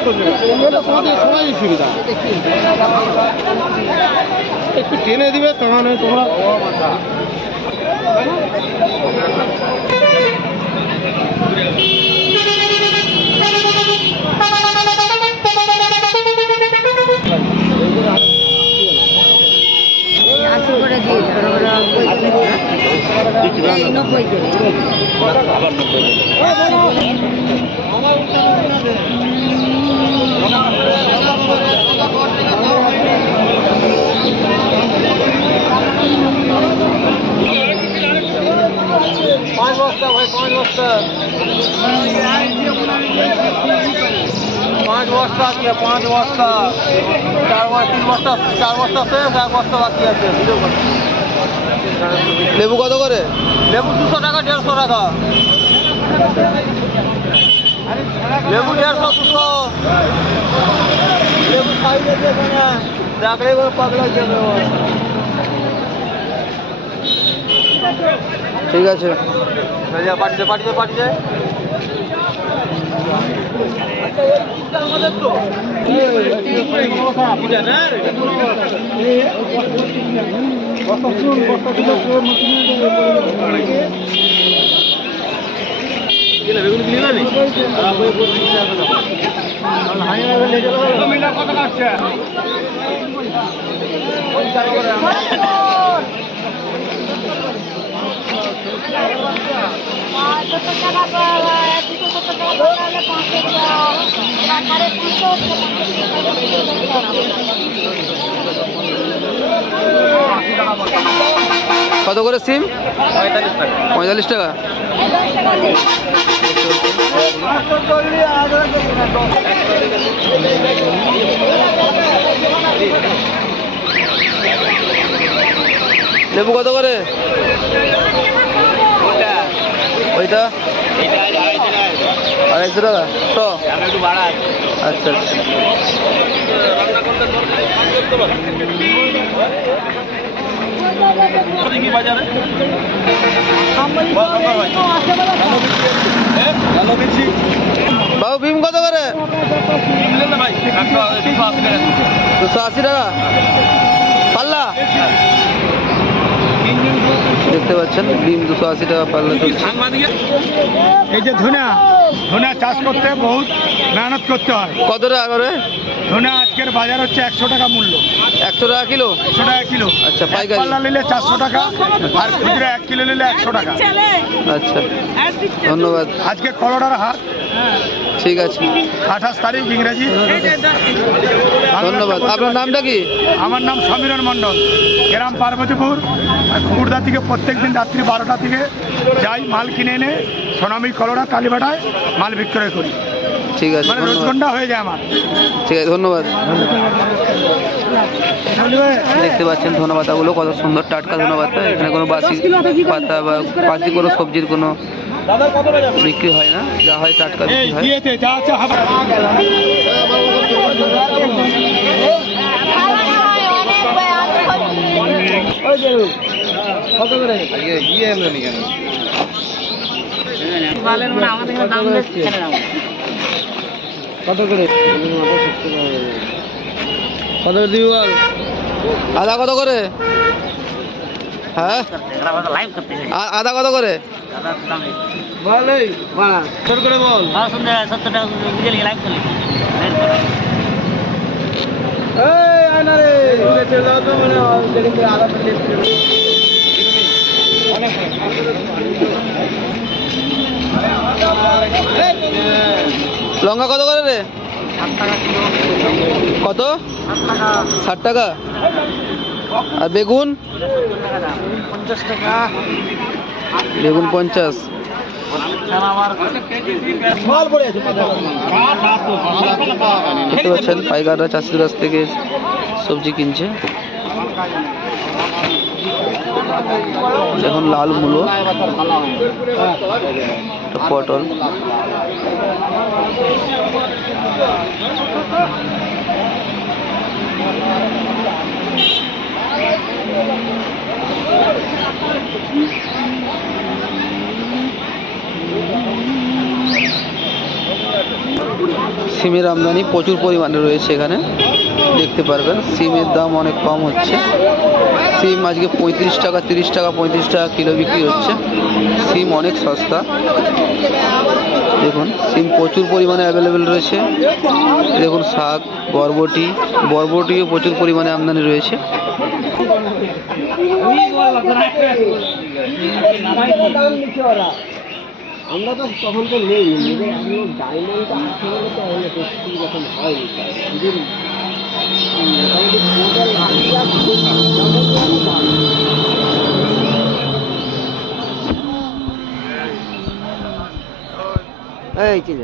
সবাই সুবিধা একটু টেনে দিবে তোমার তোমরা पाँच बस्ता भाई पाँच बस्ता किया पाँच बस्ता तीन बस्ता चार बस्ता से एक बस्ता बाकी আছে লেবু কত করে লেবু 200 টাকা 150 টাকা লেবু 150 200 লেবু খাইলে দেখো না রাখলে পাগলা যাবে ঠিক আছে পাঠিয়ে পাঠিয়ে পাঠিয়ে কত করে সিম 45 টাকা লেবু কত করে ওইটা 250 টাকা তো আচ্ছা বাবু ভীম কত করে 280 টাকা পাল্লা দেখতে পাচ্ছেন ডিম 280 টাকা পাল্লা এই যে ধনিয়া চাষ করতে বহুত মেহনত করতে হয় কত টাকা করে ধনিয়া আজকের বাজার হচ্ছে 100 টাকা মূল্য 100 টাকা কিলো 100 টাকা কিলো আচ্ছা পাইকারি পাল্লা নিলে 400 টাকা আর খুচরা 1 কিলো নিলে 100 টাকা আচ্ছা ধন্যবাদ আজকে করোনার হাট ঠিক আছে 28 তারিখ ইংরেজি ধন্যবাদ আপনার নামটা কি আমার নাম সমীরণ মণ্ডল গ্রাম পার্বতীপুর খুকুরদা থেকে প্রত্যেকদিন রাত্রি 12টা থেকে যাই মাল কিনে এনে সোনামী কলোরা কালীবাটায় মাল বিক্রয় করি ঠিক আছে মানে রোজ ঘন্টা হয়ে যায় আমার ঠিক আছে ধন্যবাদ দেখতে পাচ্ছেন ধন্যবাদগুলো কত সুন্দর টাটকা ধন্যবাদটা এখানে কোনো বাসি পাতা বা বাসি কোনো সবজির কোনো বিক্রি হয় না যা হয় টাটকা বিক্রি হয় কত করে কত করে দিবি বল আদা কত করে হ্যাঁ আদা কত করে বল এই কত করে বল 70 টাকা বুঝলি লাইভ করলি এই আয়না রে ঘুরে চলে যাও তো মানে দেখে আদা পেলে অনেক লঙ্কা কত করে রে 60 টাকা কিলো কত 60 টাকা আর বেগুন 50 টাকা বেগুন 50 দেখতে পাচ্ছেন পাইকাররা চাষির কাছ থেকে সবজি কিনছে এখন লাল মূলো পটল সিমের আমদানি প্রচুর পরিমাণে রয়েছে এখানে, দেখতে পারবেন সিমের দাম অনেক কম হচ্ছে। সিম আজকে 35 টাকা, 30 টাকা, 35 টাকা কিলো বিক্রি হচ্ছে। সিম অনেক সস্তা, দেখুন সিম প্রচুর পরিমাণে অ্যাভেলেবেল রয়েছে। দেখুন শাক, বরবটিও প্রচুর পরিমাণে আমদানি রয়েছে। আমরা তো তখন তো নেই ডায়মন্ডটা আসতে গেলে তো রকম হয়নি এই চিজ